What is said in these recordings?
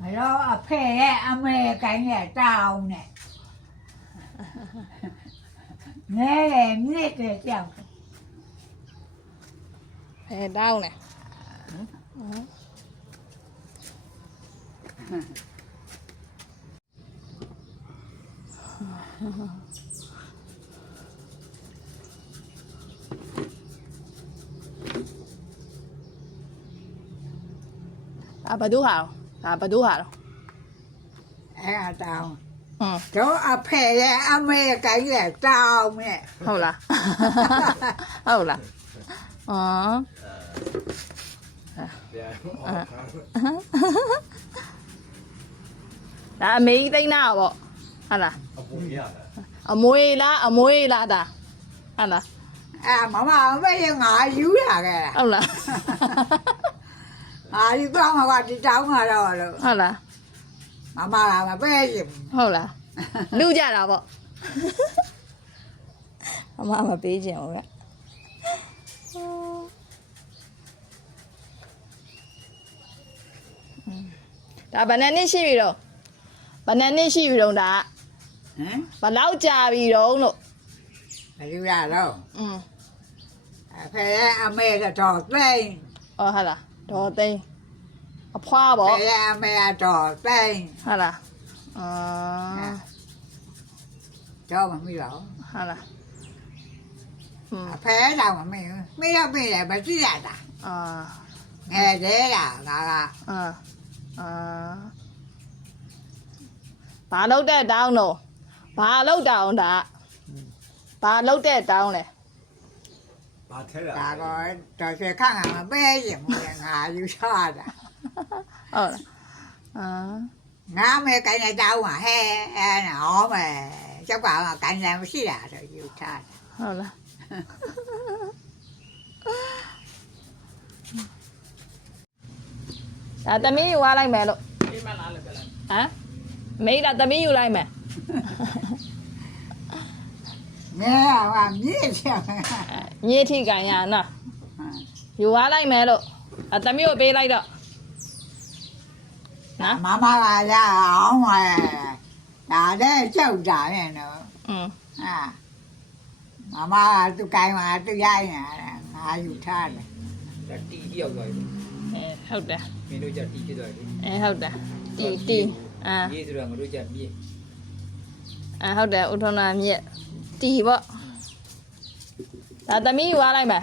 မရောအဖေရဲ့အမေကိုင်းရဲ့တောင်းနဲ့ငဲတယ်မြစ်တယ်ကြောက် တောင်းတယ်ဘဒူဟာဘဒူဟာအဲ့အတောင်းတော့အဖေရဲ့အမေကိုင်းရဲ့တောင်းနဲ့ ဟုတ်လားဟုတ်လားဒါအမေကြီးသိန်းနာပေါ့ဟုတ်လားအမွေလားဒါဟုတ်လားမမအမေရဲ့ငါယူရခဲ့တာ ဟုတ်လား အာဒီတော့မှာဒီတောင်းမှာတော့လို့ ဟုတ်လား မမကမပဲရင် ဟုတ်လားလူကြတာပေါ့မမပေးချင်ဘူးဗျဒါဘယ်နှစ်ရှိပြီတော့ဘယ်နှစ်ရှိပြီတော့ဒါဘယ်လောက်ကြာပြီတော့လို့ မယူရတော့အဖေရဲ့အမေကတော့သိန်း ဟုတ်လားဒေါ်သိန်းအဖွားပေါ့ ဖေရဲ့အမေကတော့သိန်း ဟုတ်လားတော့မမီးတော့ ဟုတ်လားအဖေတော့မမီးမိတော့မိတယ်မကြည့်ရတာငယ်သေးတာငါကဘာလုပ်တဲ့တောင်းတော့ဘာလုပ်တောင်းဒါဘာလုပ်တဲ့တောင်းလဲ ဒါကတော့တော်ချေခန့်ကမပဲရင်မငါယူချတာ ဟုတ်လားငါမဲကိုင်းနေတောင်းပါဟဲ့အဲ့ဟောမဲကျောက်ကကိုင်းနေမရှိတာဆိုယူချတာ ဟုတ်လားဒါသမီးယူသွားလိုက်မယ်လို့အေးမလားလည်းပဲလိုက်ဟမ်မေးတာသမီးယူလိုက်မယ် ငဲကမြည့်ချင် ညစ်ထိကန်ရနော်ယူသွားလိုက်မယ်လို့သမီးကိုပေးလိုက်တော့နော် မမကရအောင်မဲဒါတဲ့ကြောက်တာနဲ့နော်မမကသူကိုင်းမှာသူရိုင်းနေတာငါယူထားတယ် တီရောက်သွားပြီ ဟုတ်တယ် မင်းတို့ကြတီဖြစ်သွားပြီ ဟုတ်တယ်တီရေးဆိုတော့ငါတို့ကြမြင့် ဟုတ်တယ်ဥထုံနာမြက်တီပေါ့ဒါသမီးယူသွားလိုက်မယ်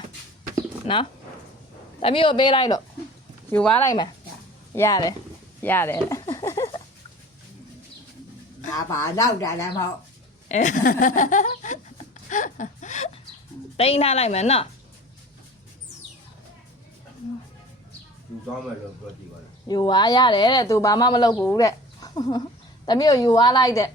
နော်သမီးကိုပေးလိုက်လို့ယူသွားလိုက်မယ်ရတယ် ငါဘာတော့တာလည်းမဟုတ် တိန်းထားလိုက်မယ်နော် ယူသွားမယ်လို့ပြောကြည့်ပါလား ယူသွားရတယ်တဲ့သူဘာမှမလုပ်ဘူးတဲ့သမီးကိုယူသွားလိုက်တဲ့